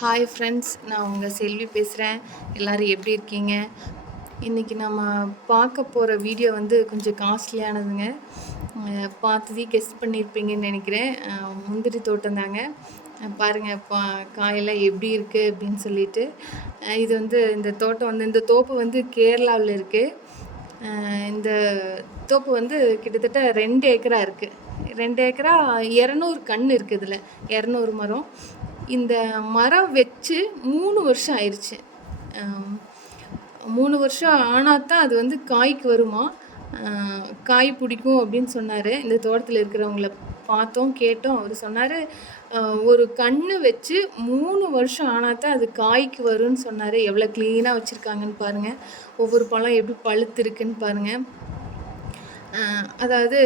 Hi friends நான் உங்கள் செல்வி பேசுகிறேன் எல்லோரும் எப்படி இருக்கீங்க? இன்றைக்கி நம்ம பார்க்க போகிற வீடியோ வந்து கொஞ்சம் காஸ்ட்லியானதுங்க அஹ் பார்த்ததே கெஸ்ட் பண்ணியிருப்பீங்கன்னு நினைக்கிறேன். முந்திரி தோட்டம் தாங்க. பாருங்கள் பா காயெல்லாம் எப்படி இருக்குது அப்படின்னு சொல்லிட்டு. இது வந்து இந்த தோட்டம் வந்து இந்த தோப்பு வந்து கேரளாவில் இருக்குது இந்த தோப்பு வந்து கிட்டத்தட்ட ரெண்டு ஏக்கரா இருக்குது ரெண்டு ஏக்கரா இரநூறு கன்று இருக்குது இதில். இரநூறு மரம். இந்த மரம் வச்சு மூணு வருஷம் ஆயிடுச்சு மூணு வருஷம் ஆனால் தான் அது வந்து காய்க்கு வருமா? காய் பிடிக்கும் அப்படின்னு சொன்னார். இந்த தோட்டத்தில் இருக்கிறவங்கள பார்த்தோம் கேட்டோம். அவர் சொன்னார் ஒரு கண்ணு வச்சு மூணு வருஷம் ஆனால் தான் அது காய்க்கு வரும்னு சொன்னார். எவ்வளோ க்ளீனாக வச்சுருக்காங்கன்னு பாருங்கள் ஒவ்வொரு பழம் எப்படி பழுத்து இருக்குன்னு பாருங்கள் அதாவது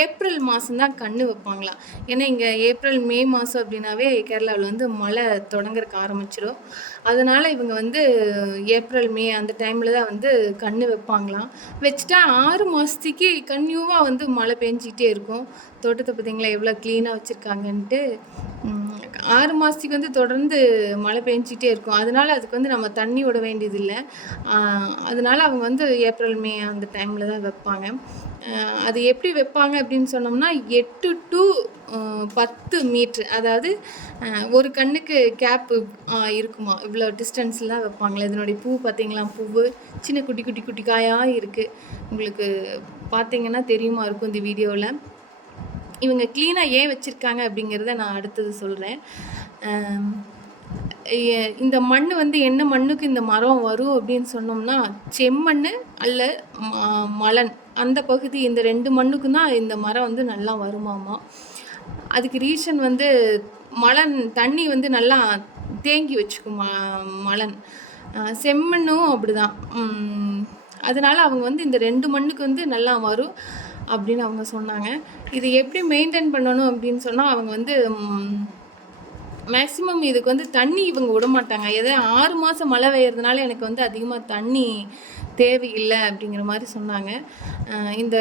ஏப்ரல் மாதம்தான் கன்று வைப்பாங்களாம். ஏன்னா இங்கே ஏப்ரல் மே மாதம் அப்படின்னாவே கேரளாவில் வந்து மழை தொடங்குறக்கு ஆரம்பிச்சிடும் அதனால் இவங்க வந்து ஏப்ரல் மே அந்த டைமில் தான் வந்து கன்று வைப்பாங்களாம். வச்சுட்டா ஆறு மாதத்துக்கு கன்யூவாக வந்து மழை பெஞ்சிக்கிட்டே இருக்கும். தோட்டத்தை பார்த்தீங்களா எவ்வளோ க்ளீனாக வச்சுருக்காங்கன்ட்டு. ஆறு மாதத்துக்கு வந்து தொடர்ந்து மழை பெஞ்சிக்கிட்டே இருக்கும். அதனால அதுக்கு வந்து நம்ம தண்ணி விட வேண்டியதில்லை. அதனால் அதனால அவங்க வந்து ஏப்ரல் மே அந்த டைமில் தான் வைப்பாங்க. அது எப்படி வைப்பாங்க அப்படின்னு சொன்னோம்னா எட்டு டு பத்து மீட்ரு அதாவது ஒரு கண்ணுக்கு கேப்பு இருக்குமா? இவ்வளோ டிஸ்டன்ஸ்லாம் வைப்பாங்களே. இதனுடைய பூ பார்த்தீங்களா? பூவு சின்ன குட்டி குட்டி குட்டி காயாக இருக்குது உங்களுக்கு பார்த்தீங்கன்னா தெரியுமா இருக்கும் இந்த வீடியோவில் இவங்க க்ளீனாக ஏன் வச்சுருக்காங்க அப்படிங்கிறத நான் அடுத்தது சொல்கிறேன் இந்த மண் வந்து என்ன மண்ணுக்கு இந்த மரம் வரும் அப்படின்னு சொன்னோம்னா செம்மண் அல்ல ம- மலன். அந்த பகுதி இந்த ரெண்டு மண்ணுக்கும் தான் இந்த மரம் வந்து நல்லா வருமாமா? அதுக்கு ரீசன் வந்து மலன் தண்ணி வந்து நல்லா தேங்கி வச்சுக்கும் ம- மலன். செம்மண்ணும் அப்படிதான். அதனால அவங்க வந்து இந்த ரெண்டு மண்ணுக்கு வந்து நல்லா வரும் அப்படின்னு அவங்க சொன்னாங்க. இது எப்படி மெயின்டைன் பண்ணணும் அப்படின்னு சொன்னால் அவங்க வந்து மேக்ஸிமம் இதுக்கு வந்து தண்ணி இவங்க விட மாட்டாங்க ஏதோ ஆறு மாதம் மழை பெய்யறதுனால எனக்கு வந்து அதிகமாக தண்ணி தேவையில்லை அப்படிங்கிற மாதிரி சொன்னாங்க. இந்த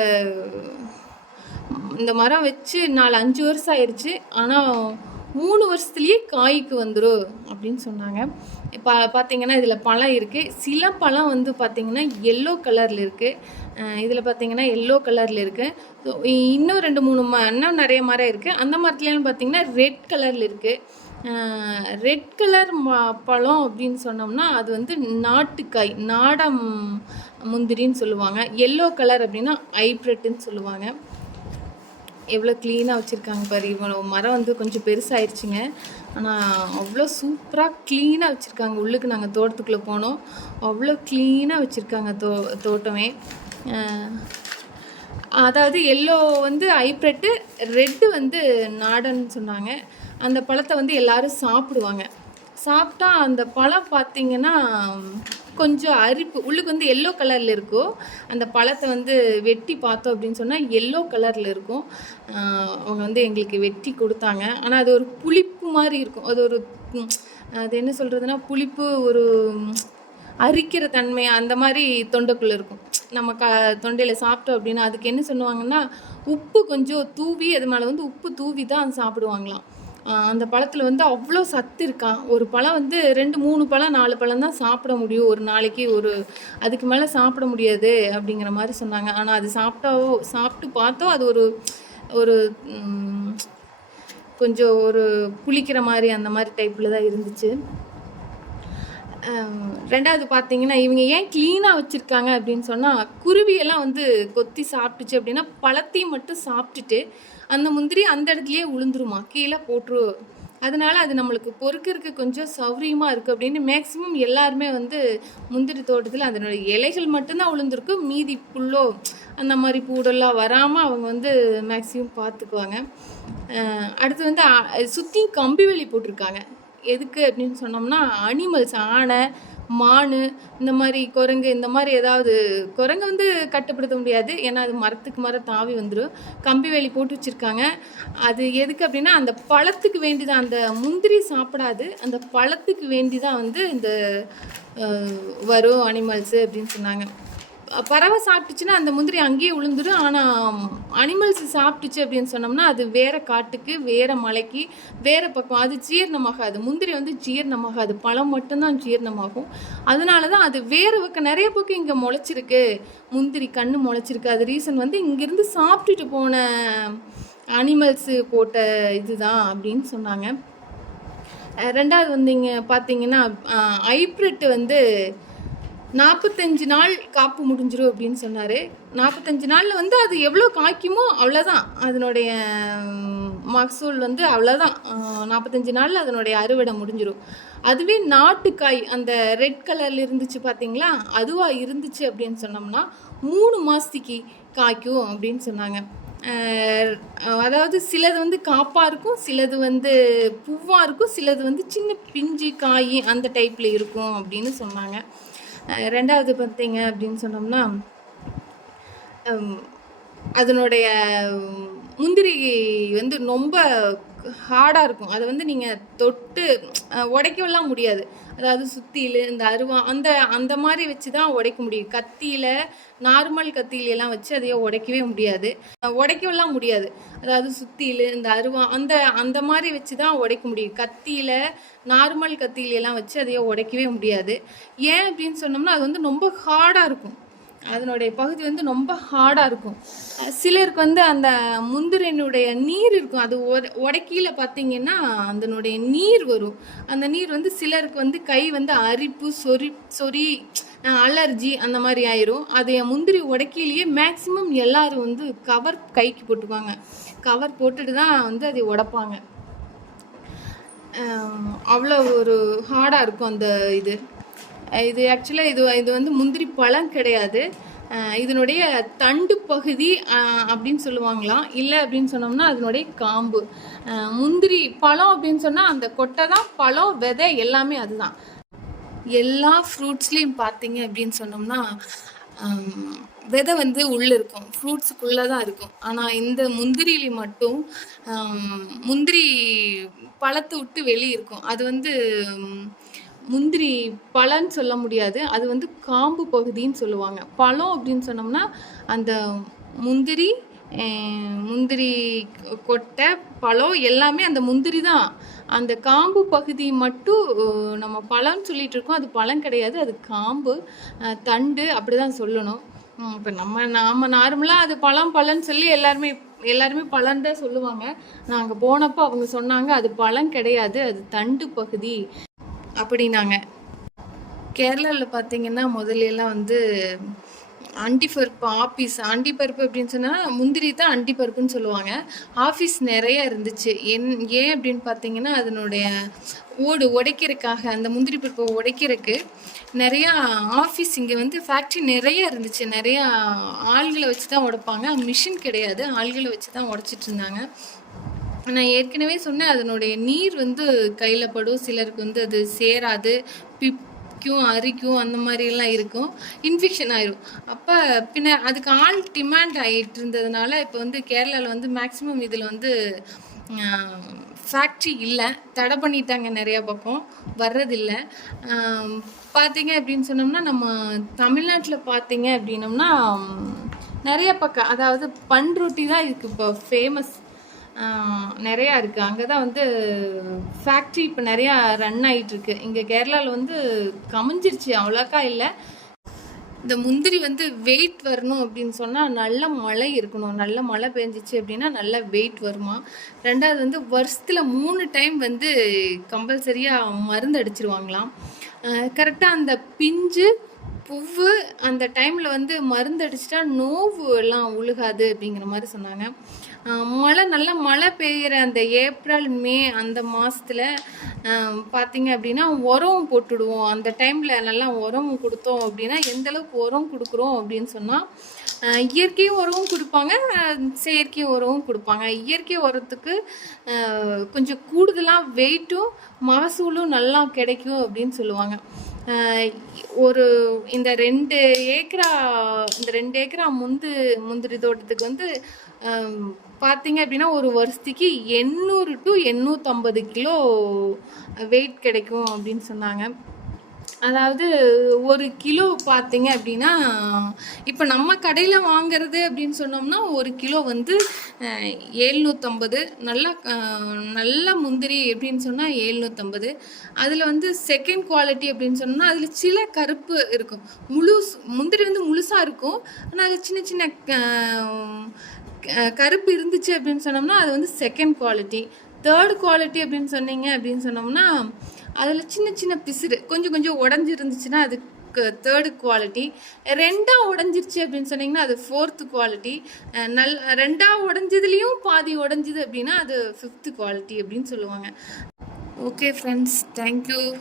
இந்த மரம் வச்சு நாலு அஞ்சு வருஷம் ஆயிடுச்சு ஆனால் மூணு வருஷத்துலேயே காய்க்கு வந்துடும் அப்படின்னு சொன்னாங்க. இப்போ பார்த்தீங்கன்னா இதில் பழம் இருக்குது சில பழம் வந்து பார்த்திங்கன்னா எல்லோ கலரில் இருக்குது இதில் பார்த்தீங்கன்னா எல்லோ கலரில் இருக்குது இன்னும் ரெண்டு மூணு ம இன்னும் நிறைய மரம் இருக்குது அந்த மரத்துலன்னு பார்த்தீங்கன்னா ரெட் கலரில் இருக்குது ரெட் கலர் ம பழம் அப்படின்னு சொன்னோம்னா அது வந்து நாட்டுக்காய் நாடம் முந்திரின்னு சொல்லுவாங்க. எல்லோ கலர் அப்படின்னா ஹைப்ரிட்டுன்னு சொல்லுவாங்க. எவ்வளோ க்ளீனாக வச்சுருக்காங்க பாரு இவ்வளோ மரம் வந்து கொஞ்சம் பெருசாகிடுச்சிங்க ஆனால் அவ்வளோ சூப்பராக க்ளீனாக வச்சுருக்காங்க. உள்ளுக்கு நாங்கள் தோட்டத்துக்குள்ளே போனோம். அவ்வளோ க்ளீனாக வச்சுருக்காங்க தோ தோட்டமே. அதாவது எல்லோ வந்து ஹைப்ரெட்டு ரெட்டு வந்து நாடன்னு சொன்னாங்க. அந்த பழத்தை வந்து எல்லாரும் சாப்பிடுவாங்க. சாப்பிட்டா அந்த பழம் பார்த்தீங்கன்னா கொஞ்சம் அரிப்பு. உள்ளுக்கு வந்து எல்லோ கலரில் இருக்கும். அந்த பழத்தை வந்து வெட்டி பார்த்தோம் அப்படின்னு சொன்னால் எல்லோ கலரில் இருக்கும். அவங்க வந்து எங்களுக்கு வெட்டி கொடுத்தாங்க. ஆனால் அது ஒரு புளிப்பு மாதிரி இருக்கும். அது ஒரு அது என்ன சொல்கிறதுனா புளிப்பு ஒரு அரிக்கிற தன்மை அந்த மாதிரி தொண்டைக்குள்ளே இருக்கும். நம்ம க தொண்டையில் சாப்பிட்டோம் அப்படின்னா அதுக்கு என்ன சொல்லுவாங்கன்னா உப்பு கொஞ்சம் தூவி அது மேலே வந்து உப்பு தூவி தான் சாப்பிடுவாங்களாம். அந்த பழத்தில் வந்து அவ்வளோ சத்து இருக்கான் ஒரு பழம் வந்து ரெண்டு மூணு பழம் நாலு பழம் தான் சாப்பிட முடியும். ஒரு நாளைக்கு ஒரு அதுக்கு மேலே சாப்பிட முடியாது அப்படிங்கிற மாதிரி சொன்னாங்க. ஆனால் அது சாப்பிட்டாவோ சாப்பிட்டு பார்த்தோம் அது ஒரு ஒரு கொஞ்சம் ஒரு புளிக்கிற மாதிரி அந்த மாதிரி டைப்பில் தான் இருந்துச்சு. ரெண்டாவது பார்த்தீங்கன்னா இவங்க ஏன் க்ளீனாக வச்சுருக்காங்க அப்படின்னு சொன்னால் குருவியெல்லாம் வந்து கொத்தி சாப்பிட்டுச்சு அப்படின்னா பழத்தையும் மட்டும் சாப்பிட்டுட்டு அந்த முந்திரி அந்த இடத்துலயே உளுந்துருமா? கீழே போட்டுரு. அதனால அது நம்மளுக்கு பொறுக்கிறதுக்கு கொஞ்சம் சௌரியமாக இருக்குது அப்படின்னு மேக்ஸிமம் எல்லாருமே வந்து முந்திரி தோட்டத்தில் அதனுடைய இலைகள் மட்டும்தான் உளுந்துருக்கு. மீதி புல்லோ அந்த மாதிரி பூடெல்லாம் வராமல் அவங்க வந்து மேக்ஸிமம் பார்த்துக்குவாங்க அடுத்து வந்து சுற்றியும் கம்பி வேலி போட்டிருக்காங்க. எதுக்கு அப்படின்னு சொன்னோம்னா அனிமல்ஸ் ஆனை மான் இந்த மாதிரி குரங்கு இந்த மாதிரி ஏதாவது குரங்கு வந்து கட்டுப்படுத்த முடியாது. ஏன்னா அது மரத்துக்கு மரம் தாவி வந்துடும் கம்பி வேலி போட்டு வச்சுருக்காங்க. அது எதுக்கு அப்படின்னா அந்த பழத்துக்கு வேண்டி தான் அந்த முந்திரி சாப்பிடாது. அந்த பழத்துக்கு வேண்டி தான் வந்து இந்த வரும் அனிமல்ஸு அப்படின்னு சொன்னாங்க. பறவை சாப்பிட்டுச்சுன்னா அந்த முந்திரி அங்கேயே விழுந்துடும் ஆனால் அனிமல்ஸ் சாப்பிட்டுச்சு அப்படின்னு சொன்னோம்னா அது வேற காட்டுக்கு வேற மலைக்கு வேற பக்கம். அது ஜீரணமாகாது. முந்திரி வந்து ஜீரணமாகாது. பழம் மட்டும்தான் ஜீரணமாகும். அதனால தான் அது வேற பக்கம் நிறைய பக்கம் இங்கே முளைச்சிருக்கு. முந்திரி கண்ணு முளைச்சிருக்கு. அது ரீசன் வந்து இங்கேருந்து சாப்பிட்டுட்டு போன அனிமல்ஸு போட்ட இதுதான் அப்படின்னு சொன்னாங்க. ரெண்டாவது வந்து இங்கே பார்த்தீங்கன்னா ஐப்ரிட் வந்து நாற்பத்தஞ்சு நாள் காப்பு முடிஞ்சிடும் அப்படின்னு சொன்னார். நாற்பத்தஞ்சு நாளில் வந்து அது எவ்வளோ காய்க்குமோ அவ்வளோதான் அதனுடைய மகசூல் வந்து அவ்வளோதான் நாற்பத்தஞ்சு நாளில் அதனுடைய அறுவடை முடிஞ்சிடும் அதுவே நாட்டுக்காய் அந்த ரெட் கலரில் இருந்துச்சு பார்த்தீங்களா அதுவாக இருந்துச்சு அப்படின்னு சொன்னோம்னா மூணு மாதத்துக்கு காய்க்கும் அப்படின்னு சொன்னாங்க. அதாவது சிலது வந்து காப்பாக இருக்கும் சிலது வந்து பூவாக இருக்கும் சிலது வந்து சின்ன பிஞ்சு காய் அந்த டைப்பில் இருக்கும் அப்படின்னு சொன்னாங்க. ரெண்டாவது பார்த்தீங்க அப்படின்னு சொன்னோம்னா அதனுடைய முந்திரி வந்து ரொம்ப ஹார்டாக இருக்கும். அதை வந்து நீங்கள் தொட்டு அஹ், உடைக்கவெல்லாம் முடியாது. அதாவது சுத்தியில் இந்த அருவா அந்த அந்த மாதிரி வச்சு தான் உடைக்க முடியும். கத்தியில் நார்மல் கத்தியிலலாம் வச்சு அதையே உடைக்கவே முடியாது. அஹ், உடைக்கவெல்லாம் முடியாது. அதாவது சுத்தியில் இந்த அருவா அந்த அந்த மாதிரி வச்சு தான் உடைக்க முடியும். கத்தியில் நார்மல் கத்தியிலலாம் வச்சு அதையே உடைக்கவே முடியாது. ஏன் அப்படின்னு சொன்னோம்னா அது வந்து ரொம்ப ஹார்டாக இருக்கும். அதனுடைய பகுதி வந்து ரொம்ப ஹார்டாக இருக்கும். சிலருக்கு வந்து அந்த முந்திரினுடைய நீர் இருக்கும். அது உடக்கியில் பார்த்தீங்கன்னா அதனுடைய நீர் வரும். அந்த நீர் வந்து சிலருக்கு வந்து கை வந்து அரிப்பு சொரி சொறி அலர்ஜி அந்த மாதிரி ஆயிரும். அது என் முந்திரி உடக்கிலேயே மேக்ஸிமம் எல்லாரும் வந்து கவர் கைக்கு போட்டுக்குவாங்க. கவர் போட்டுட்டு தான் வந்து அதை உடைப்பாங்க அவ்வளோ ஒரு ஹார்டாக இருக்கும் அந்த இது. இது ஆக்சுவலாக இது இது வந்து முந்திரி பழம் கிடையாது. இதனுடைய தண்டு பகுதி அப்படின்னு சொல்லுவாங்களாம். இல்லை அப்படின்னு சொன்னோம்னா அதனுடைய காம்பு. முந்திரி பழம் அப்படின்னு சொன்னால் அந்த கொட்டை தான் பழம் விதை எல்லாமே அதுதான். எல்லா ஃப்ரூட்ஸ்லேயும் பார்த்தீங்க அப்படின்னு சொன்னோம்னா விதை வந்து உள்ளே இருக்கும். ஃப்ரூட்ஸுக்குள்ளே தான் இருக்கும். ஆனால் இந்த முந்திரியில மட்டும் முந்திரி பழத்தை விட்டு வெளியே இருக்கும். அது வந்து முந்திரி பழன்னு சொல்ல முடியாது. அது வந்து காம்பு பகுதின்னு சொல்லுவாங்க. பழம் அப்படின்னு சொன்னோம்னா அந்த முந்திரி முந்திரி கொட்டை பழம் எல்லாமே அந்த முந்திரி தான். அந்த காம்பு பகுதி மட்டும் நம்ம பழம்னு சொல்லிட்டு இருக்கோம். அது பழம் கிடையாது. அது காம்பு தண்டு அப்படி தான் சொல்லணும் இப்போ நம்ம நாம் நார்மலாக அது பழம் பழம்னு சொல்லி எல்லாருமே எல்லாருமே பழம் தான் சொல்லுவாங்க நாங்கள் போனப்போ அவங்க சொன்னாங்க அது பழம் கிடையாது. அது தண்டு பகுதி. அப்படின்னாங்க. கேரளாவில் பார்த்தீங்கன்னா முதல்ல வந்து அண்டிப்பருப்பு ஆஃபீஸ் அண்டிப்பருப்பு அப்படின்னு சொன்னால் முந்திரி தான் அண்டிப்பருப்புன்னு சொல்லுவாங்க. ஆஃபீஸ் நிறைய இருந்துச்சு. என் ஏன் அப்படின்னு பார்த்தீங்கன்னா அதனுடைய ஓடு உடைக்கிறதுக்காக அந்த முந்திரி பருப்பை உடைக்கிறதுக்கு நிறையா ஆஃபீஸ் இங்கே வந்து ஃபேக்ட்ரி நிறைய இருந்துச்சு. நிறையா ஆள்களை வச்சு தான் உடைப்பாங்க. மிஷின் கிடையாது. ஆள்களை வச்சு தான் உடைச்சிட்டு இருந்தாங்க. நான் ஏற்கனவே சொன்னேன் அதனுடைய நீர் வந்து கையில் படும் சிலருக்கு வந்து அது சேராது பிக்கும் அரிக்கும் அந்த மாதிரிலாம் இருக்கும். இன்ஃபெக்ஷன் ஆயிரும். அப்போ பின்ன அதுக்கு ஆள் டிமாண்ட் ஆகிட்டு இருந்ததுனால இப்போ வந்து கேரளாவில் வந்து மேக்ஸிமம் இதில் வந்து ஃபேக்ட்ரி இல்லை. தடை பண்ணிட்டாங்க நிறையா பக்கம். வர்றதில்லை. பார்த்தீங்க அப்படின்னு சொன்னோம்னா நம்ம தமிழ்நாட்டில் பார்த்தீங்க அப்படின்னம்னா நிறைய பக்கம். அதாவது பண்ருட்டி தான் இதுக்கு இப்போ ஃபேமஸ் நிறையா இருக்குது அங்கே தான் வந்து ஃபேக்ட்ரி இப்போ நிறையா ரன் ஆகிட்டுருக்கு இங்கே கேரளாவில் வந்து கமிஞ்சிருச்சு. அவ்வளோக்கா இல்லை. இந்த முந்திரி வந்து வெயிட் வரணும் அப்படின்னு சொன்னால் நல்ல மழை இருக்கணும். நல்ல மழை பெஞ்சிச்சு அப்படின்னா நல்ல வெயிட் வருமா? ரெண்டாவது வந்து வருஷத்தில் மூணு டைம் வந்து கம்பல்சரியாக மருந்து அடிச்சிருவாங்களாம். கரெக்டாக அந்த பிஞ்சு புவ்வு அந்த டைமில் வந்து மருந்து அடிச்சிட்டா நோவு எல்லாம் உழுகாது அப்படிங்கிற மாதிரி சொன்னாங்க. மழை நல்லா மழை பெய்கிற அந்த ஏப்ரல் மே அந்த மாதத்தில் பார்த்தீங்க அப்படின்னா உரம் போட்டுடுவோம். அந்த டைமில் நல்லா உரம் கொடுத்தோம் அப்படின்னா எந்த அளவுக்கு உரம் கொடுக்குறோம் அப்படின்னு சொன்னால் இயற்கை உரமும் கொடுப்பாங்க செயற்கை உரமும் கொடுப்பாங்க. இயற்கை உரத்துக்கு கொஞ்சம் கூடுதலாக வெயிட்டும் மகசூலும் நல்லா கிடைக்கும் அப்படின்னு சொல்லுவாங்க. ஒரு இந்த ரெண்டு ஏக்கரா இந்த ரெண்டு ஏக்கரா முந்து முந்திரி தோட்டத்துக்கு வந்து பார்த்தீங்க அப்படின்னா ஒரு வருஷத்துக்கு எண்ணூறு டு எண்ணூற்றம்பது கிலோ வெயிட் கிடைக்கும் அப்படின்னு சொன்னாங்க. அதாவது ஒரு கிலோ பார்த்தீங்க அப்படின்னா இப்போ நம்ம கடையில் வாங்கிறது அப்படின்னு சொன்னோம்னா ஒரு கிலோ வந்து ஏழ்நூற்றம்பது நல்லா நல்ல முந்திரி அப்படின்னு சொன்னால் ஏழ்நூற்றம்பது அதில் வந்து செகண்ட் குவாலிட்டி அப்படின்னு சொன்னோம்னா அதில் சில கருப்பு இருக்கும். முழு முந்திரி வந்து முழுசாக இருக்கும். ஆனால் அது சின்ன சின்ன கருப்பு இருந்துச்சு அப்படின்னு சொன்னோம்னா அது வந்து செகண்ட் குவாலிட்டி தேர்ட் குவாலிட்டி அப்படின்னு சொன்னீங்க அப்படின்னு சொன்னோம்னா அதில் சின்ன சின்ன பிசுறு கொஞ்சம் கொஞ்சம் உடஞ்சி இருந்துச்சுன்னா அது தேர்டு குவாலிட்டி ரெண்டாக உடஞ்சிருச்சு அப்படின்னு சொன்னீங்கன்னா அது ஃபோர்த்து குவாலிட்டி நல் ரெண்டாக உடஞ்சதுலேயும் பாதி உடஞ்சிது அப்படின்னா அது ஃபிஃப்த்து குவாலிட்டி அப்படின்னு சொல்லுவாங்க. Okay friends thank you